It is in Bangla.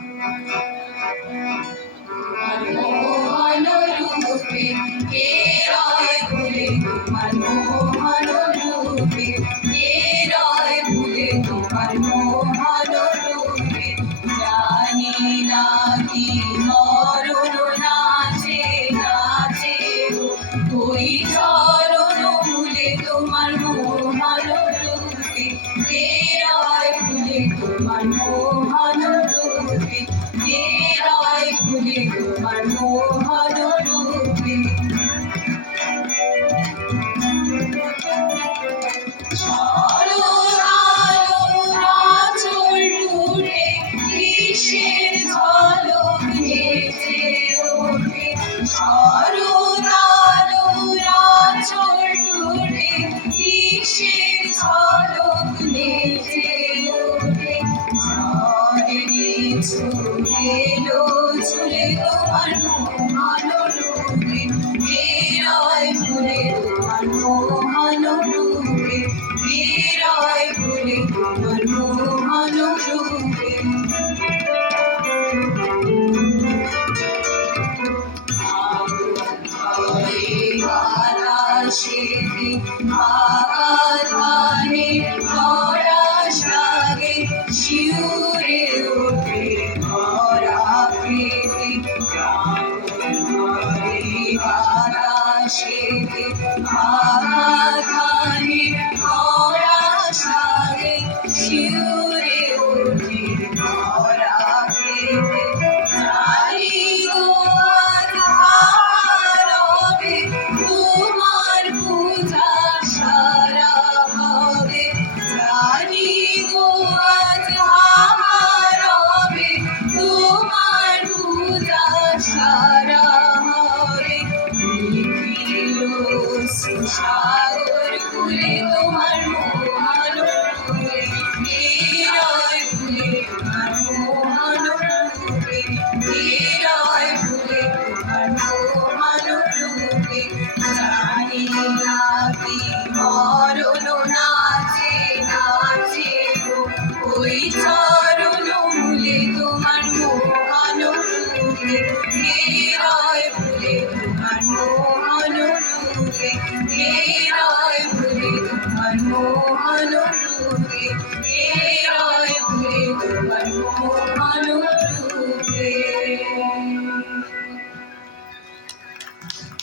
তোমার মোহন রূপে কে রয় ভুলে, তোমার মোহন রূপে কে রয় ভুলে, তোমার মোহন রূপে। জানি না কি মরণ নাচে নাচে ওই চরণ মূলে, তোমার মোহন রূপে কে রয় ভুলে, তোমার মোহন রূপে কে রয় ভুলে, তোমার মোহন রূপে। কিসের ঝলক নেচে ওঠে, শরৎ আলোর আঁচল টুটে, কিসের ঝলক নেচে ওঠে। ঝড়ে ছুঁয়েলো ঝুলে, তোমার মোহন রূপে কে রয় ভুলে, তোমার মোহন রূপে কে রয় ভুলে, তোমার মোহন রূপে। বাতাসেতে আগাধানে ভরা সাগে শিউরে ওঠে ভরা পেতে, বাতাসেতে আগাধানে ভরা সাগে শিউরে ওঠে ভরা পেতে। জানি গো আজ হারাবে তোমার পূজা সারা হবে, জানি গো আজ হারাবে তোমার পূজা সারা হবে। নিখিল সাগর কুলে, তোমার মোহন রূপে কে রয় ভুলে, তোমার মোহন রূপে কে রয় ভুলে, তোমার মোহন রূপে। জানি না কি মরণ নাচে নাচে ওই চরণ মূলে, তোমার মোহন রূপে কে রয় ভুলে, তোমার মোহন রূপে কে রয় ভুলে, তোমার মোহন রূপে।